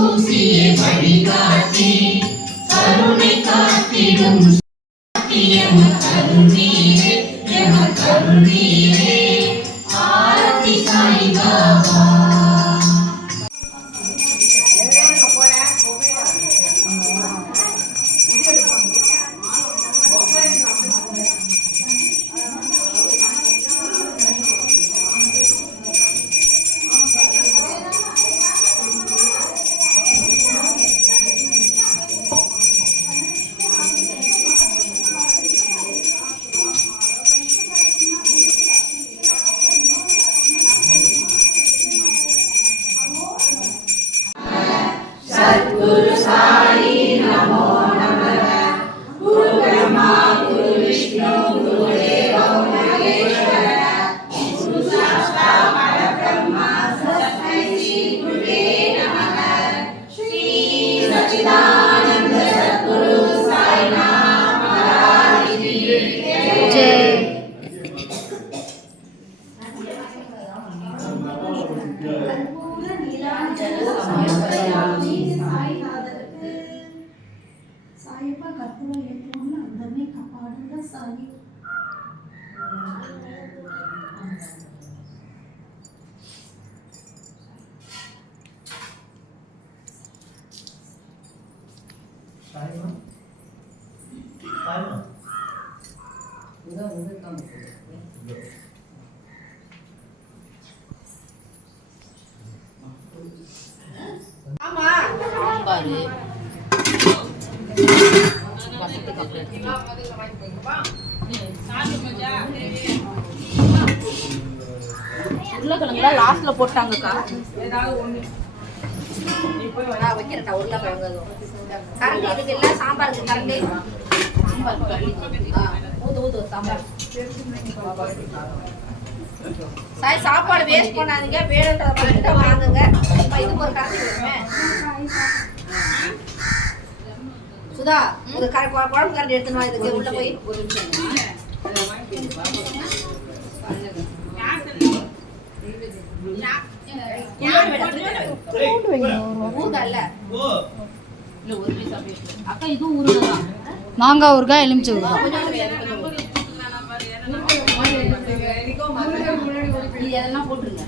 சூசியே வழிகாட்டி கருணை காத்திடும் கருணீரே கருணீரே ஆரத்தி சாய் பாபா. सद्गुरु साई नमो नमः। गुरु ब्रह्मा गुरु विष्णु गुरुदेवो महेश्वरः। गुरु साक्षात् परब्रह्म तस्मै श्री गुरुवे नमः। श्री सच्चिदानंद सद्गुरु साईनाथ महाराज की जय। சாயப்பா கற்பூரம் ஏற்றுவோம்னு అందరినీ కాపాడండి సాయి. ஆமா பாரு உருளைக்கிழங்குல லாஸ்ட்ல போட்டாங்கக்கா. வைக்கிறேன் உருளைக்கிழங்கு கரண்டி இதுக்கு எல்லாம் சாம்பாருக்கு கரண்டி ஊத்து ஊத்து சாம்பார். சாய் சாப்பாடு வேஸ்ட் பண்ணாதீங்க, வேணுன்றத மட்டும் வாங்குங்க. இதுக்கு ஒரு கரண்டி வேணுமே சுதா, ஒரு குழம்பு கரண்டி எடுத்துன்னு இதுக்கு உள்ள போய் மாங்காய் ஊறுகாய் எலுமிச்சை ஊறுகாய் இதெல்லாம் போட்டுருங்க.